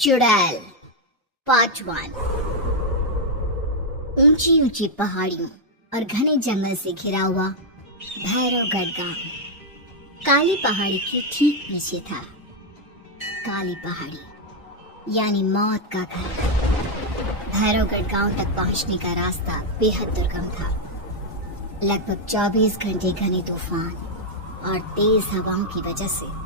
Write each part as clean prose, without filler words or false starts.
चुड़ैल पार्ट 1। ऊंची ऊंची पहाड़ियों और घने जंगल से घिरा हुआ भैरवगढ़ गांव काली पहाड़ी के ठीक पीछे था। काली पहाड़ी यानी मौत का घर। भैरवगढ़ गांव तक पहुंचने का रास्ता बेहद दुर्गम था। लगभग 24 घंटे घने तूफान और तेज हवाओं की वजह से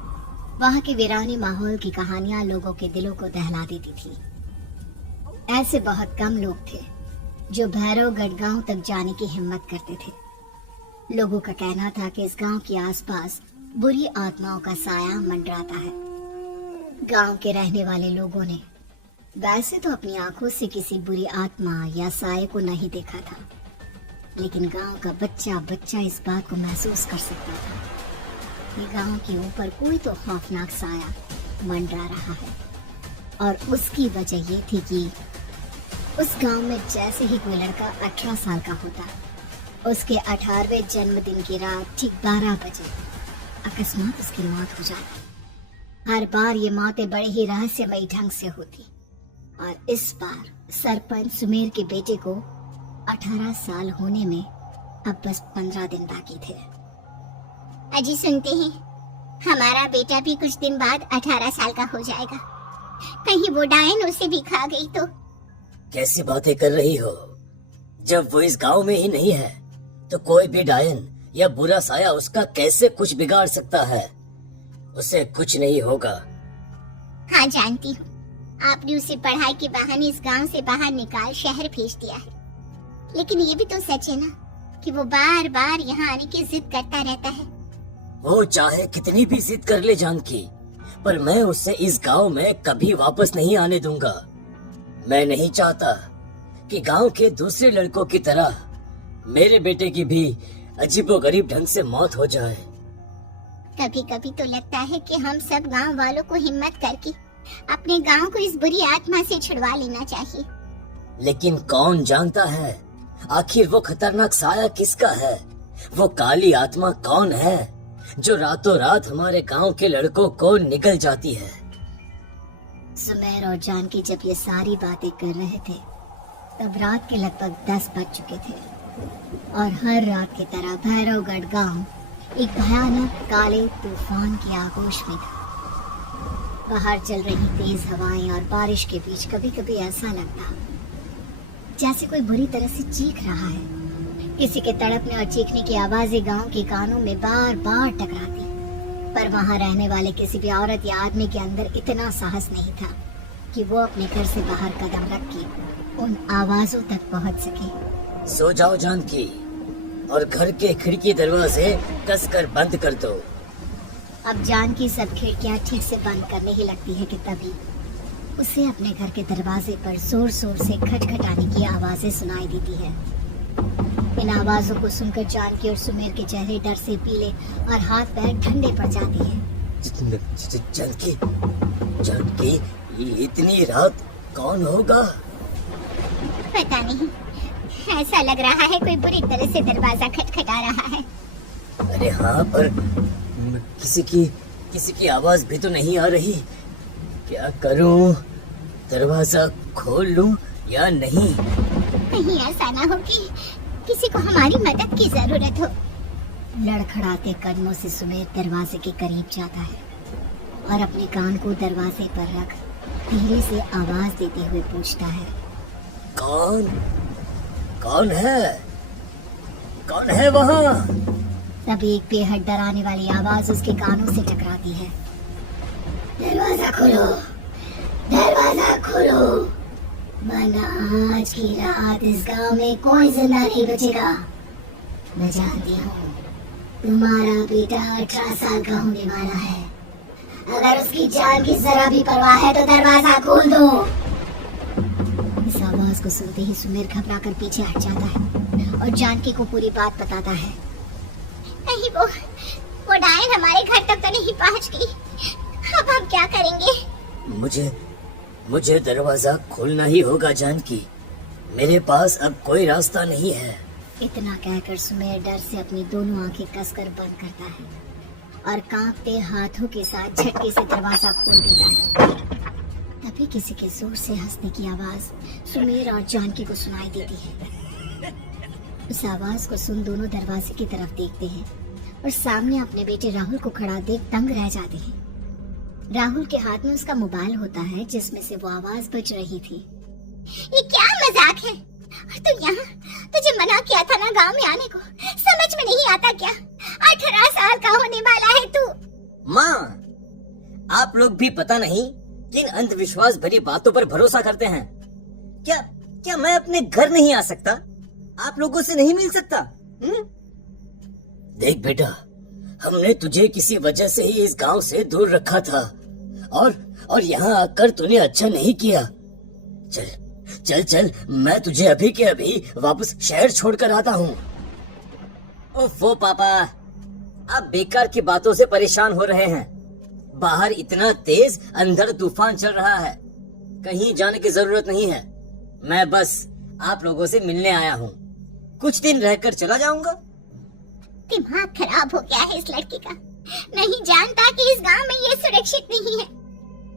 वहां के वीरानी माहौल की कहानियां लोगों के दिलों को दहला देती थी। ऐसे बहुत कम लोग थे जो भैरवगढ़ गांव तक जाने की हिम्मत करते थे। लोगों का कहना था कि इस गांव के आसपास बुरी आत्माओं का साया मंडराता है। गांव के रहने वाले लोगों ने वैसे तो अपनी आंखों से किसी बुरी आत्मा या साये को नहीं देखा था, लेकिन गांव का बच्चा बच्चा इस बात को महसूस कर सकता था कि गांव के ऊपर कोई तो खौफनाक साया मंडरा रहा है। और उसकी वजह ये थी कि उस गांव में जैसे ही कोई लड़का 18 साल का होता, उसके 18वें जन्मदिन की रात ठीक 12 बजे अकस्मात उसकी मौत हो जाती। हर बार ये मौतें बड़े ही रहस्यमयी ढंग से होती और इस बार सरपंच सुमेर के बेटे को 18 साल होने में अब बस 15 दिन बाकी थे। अजी सुनते हैं, हमारा बेटा भी कुछ दिन बाद 18 साल का हो जाएगा। कहीं वो डायन उसे भी खा गई तो? कैसी बातें कर रही हो? जब वो इस गांव में ही नहीं है तो कोई भी डायन या बुरा साया उसका कैसे कुछ बिगाड़ सकता है? उसे कुछ नहीं होगा। हाँ जानती हूँ, आपने उसे पढ़ाई के बहाने इस गांव से बाहर निकाल शहर भेज दिया है, लेकिन ये भी तो सच है ना कि वो बार बार यहाँ आने की जिद करता रहता है। वो चाहे कितनी भी जिद कर ले जानकी, पर मैं उसे इस गांव में कभी वापस नहीं आने दूंगा। मैं नहीं चाहता कि गांव के दूसरे लड़कों की तरह मेरे बेटे की भी अजीबोगरीब ढंग से मौत हो जाए। कभी कभी तो लगता है कि हम सब गांव वालों को हिम्मत करके अपने गांव को इस बुरी आत्मा से छुड़वा लेना चाहिए। लेकिन कौन जानता है आखिर वो खतरनाक साया किसका है? वो काली आत्मा कौन है जो रातों रात हमारे गांव के लड़कों को निगल जाती है? सुमेर और जानकी जब ये सारी बातें कर रहे थे तब रात के लगभग 10 बज चुके थे और हर रात की तरह भैरवगढ़ गांव एक भयानक काले तूफान की आगोश में था। बाहर चल रही तेज हवाएं और बारिश के बीच कभी कभी ऐसा लगता जैसे कोई बुरी तरह से चीख रहा है। किसी के तड़पने और चीखने की आवाजें गांव के कानों में बार बार टकराती, पर वहां रहने वाले किसी भी औरत या आदमी के अंदर इतना साहस नहीं था कि वो अपने घर से बाहर कदम रख के उन आवाजों तक पहुंच सके। सो जाओ जानकी और घर के खिड़की दरवाजे कसकर बंद कर दो। अब जानकी सब खिड़कियां ठीक से बंद करने ही लगती है कि तभी उसे अपने घर के दरवाजे पर जोर जोर से खटखटाने की आवाजें सुनाई देती है। इन आवाजों को सुनकर जानकी और सुमेर के चेहरे डर से पीले और हाथ पैर ठंडे पड़ जाते हैं। जानकी, जानकी, इतनी रात कौन होगा? पता नहीं, ऐसा लग रहा है कोई बुरी तरह से दरवाजा खटखटा रहा है। अरे हाँ, पर किसी की आवाज भी तो नहीं आ रही। क्या करूं? दरवाजा खोल लूं या नहीं? कहीं ऐसा ना हो कि किसी को हमारी मदद की जरूरत हो। लड़खड़ाते कदमों से सुमेर दरवाजे के करीब जाता है और अपने कान को दरवाजे पर रख धीरे से आवाज देते हुए पूछता है, कौन है? कौन है वहाँ? तभी एक बेहद डराने वाली आवाज उसके कानों से टकराती है। दरवाजा खोलो, दरवाजा खोलो, वरना आज की रात इस गांव में कोई जिंदा नहीं बचेगा। मैं जानती हूँ तुम्हारा बेटा 18 साल का होने वाला है। अगर उसकी जान की जरा भी परवाह है तो दरवाजा खोल दो। इस आवाज को सुनते ही सुमेर घबरा कर पीछे हट जाता है और जानकी को पूरी बात बताता है। नहीं, वो डायन हमारे घर तक तो नहीं पहुँच गई। अब हम क्या करेंगे? मुझे दरवाजा खोलना ही होगा जानकी। मेरे पास अब कोई रास्ता नहीं है। इतना कहकर सुमेर डर से अपनी दोनों आंखें कसकर बंद करता है और कांपते हाथों के साथ झटके से दरवाजा खोल देता है। तभी किसी के जोर से हंसने की आवाज सुमेर और जानकी को सुनाई देती है। उस आवाज को सुन दोनों दरवाजे की तरफ देखते हैं और सामने अपने बेटे राहुल को खड़ा देख दंग रह जाते हैं। राहुल के हाथ में उसका मोबाइल होता है जिसमें से वो आवाज बज रही थी। ये क्या मजाक है? तू यहाँ, तुझे मना किया था ना गांव में आने को, समझ में नहीं आता क्या? 18 साल का होने वाला है तू। माँ, आप लोग भी पता नहीं किन अंधविश्वास भरी बातों पर भरोसा करते हैं। क्या क्या मैं अपने घर नहीं आ सकता? आप लोगों से नहीं मिल सकता? देख बेटा, हमने तुझे किसी वजह से ही इस गांव से दूर रखा था और यहाँ आकर तूने अच्छा नहीं किया। चल चल चल, मैं तुझे अभी के अभी वापस शहर छोड़कर आता हूँ। ओफो पापा, आप बेकार की बातों से परेशान हो रहे हैं। बाहर इतना तेज अंधड़ तूफान चल रहा है, कहीं जाने की जरूरत नहीं है। मैं बस आप लोगों से मिलने आया हूँ, कुछ दिन रहकर चला जाऊंगा। दिमाग खराब हो गया है इस लड़के का, नहीं जानता कि इस गांव में ये सुरक्षित नहीं है।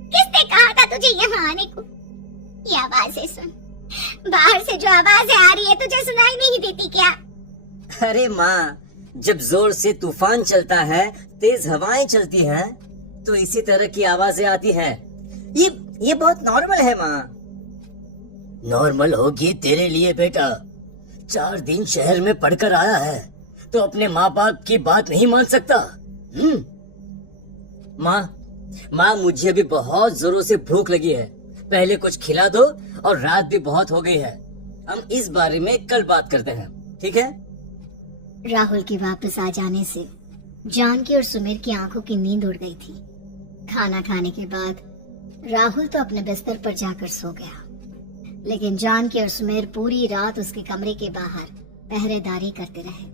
किसने कहा था तुझे यहाँ आने को? ये आवाजें सुन, बाहर से जो आवाजें आ रही है तुझे सुनाई नहीं देती क्या? अरे माँ, जब जोर से तूफान चलता है, तेज हवाएं चलती हैं, तो इसी तरह की आवाजें आती हैं। ये बहुत नॉर्मल है माँ। नॉर्मल होगी तेरे लिए बेटा। 4 दिन शहर में पढ़कर आया है तो अपने माँ बाप की बात नहीं मान सकता। माँ, मुझे अभी बहुत जोरों से भूख लगी है, पहले कुछ खिला दो, और रात भी बहुत हो गई है। हम इस बारे में कल बात करते हैं, ठीक है? राहुल के वापस आ जाने से जानकी और सुमेर की आंखों की नींद उड़ गई थी। खाना खाने के बाद राहुल तो अपने बिस्तर पर जाकर सो गया, लेकिन जानकी और सुमेर पूरी रात उसके कमरे के बाहर पहरेदारी करते रहे।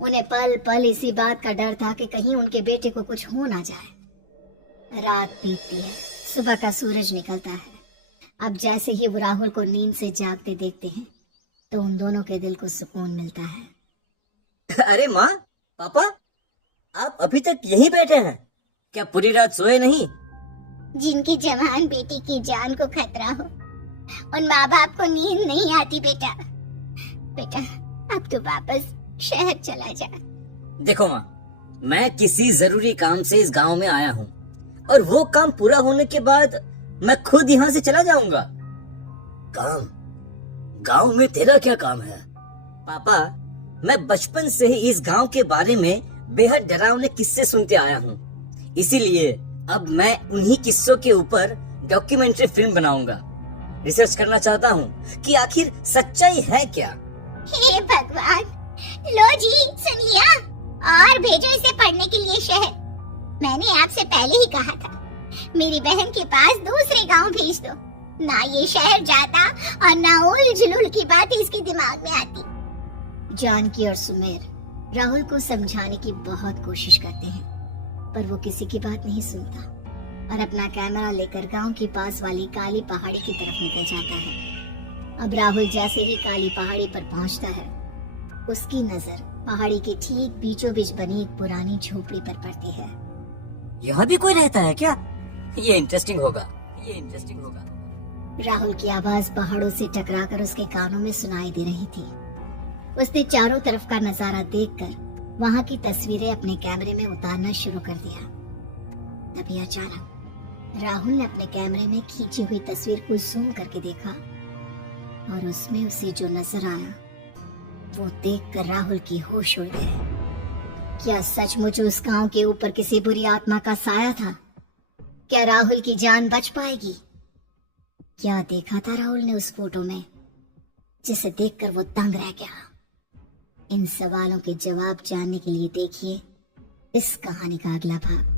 उन्हें पल पल इसी बात का डर था कि कहीं उनके बेटे को कुछ हो ना जाए। रात बीतती है, सुबह का सूरज निकलता है। अब जैसे ही वो राहुल को नींद से जागते देखते हैं तो उन दोनों के दिल को सुकून मिलता है। अरे माँ, पापा, आप अभी तक यहीं बैठे हैं? क्या पूरी रात सोए नहीं? जिनकी जवान बेटी की जान को खतरा हो, उन माँ बाप को नींद नहीं आती बेटा। अब तो वापस शहर चला जा। देखो माँ, मैं किसी जरूरी काम से इस गांव में आया हूँ, और वो काम पूरा होने के बाद मैं खुद यहाँ से चला जाऊंगा। काम? गांव में तेरा क्या काम है? पापा, मैं बचपन से ही इस गांव के बारे में बेहद डरावने किस्से सुनते आया हूँ, इसीलिए अब मैं उन्हीं किस्सों के ऊपर डॉक्यूमेंट्री फिल्म बनाऊंगा। रिसर्च करना चाहता हूँ कि आखिर सच्चाई है क्या। हे भगवान, लो जी, सुन लिया, और भेजो इसे पढ़ने के लिए शहर। मैंने आपसे पहले ही कहा था, मेरी बहन के पास दूसरे गांव भेज दो। ना ये शहर जाता और ना उल जुलूल की बात इसके दिमाग में आती। जानकी और सुमेर राहुल को समझाने की बहुत कोशिश करते हैं, पर वो किसी की बात नहीं सुनता और अपना कैमरा लेकर गांव के पास वाली काली पहाड़ी की तरफ निकल जाता है। अब राहुल जैसे ही काली पहाड़ी पर पहुंचता है, उसकी नजर पहाड़ी के ठीक बीचों बीच बनी एक पुरानी झोपड़ी पर पड़ती है। यहाँ भी कोई रहता है क्या? ये इंटरेस्टिंग होगा। राहुल की आवाज पहाड़ों से टकराकर उसके कानों में सुनाई दे रही थी। उसने चारों तरफ का नजारा देखकर वहां की तस्वीरें अपने कैमरे में उतारना शुरू कर दिया। तभी अचानक राहुल ने अपने कैमरे में खींची हुई तस्वीर को जूम करके देखा, और उसमें उसे जो नजर आया वो देखकर राहुल की होश उड़ गए। क्या सचमुच उस गांव के ऊपर किसी बुरी आत्मा का साया था? क्या राहुल की जान बच पाएगी? क्या देखा था राहुल ने उस फोटो में जिसे देखकर वो दंग रह गया? इन सवालों के जवाब जानने के लिए देखिए इस कहानी का अगला भाग।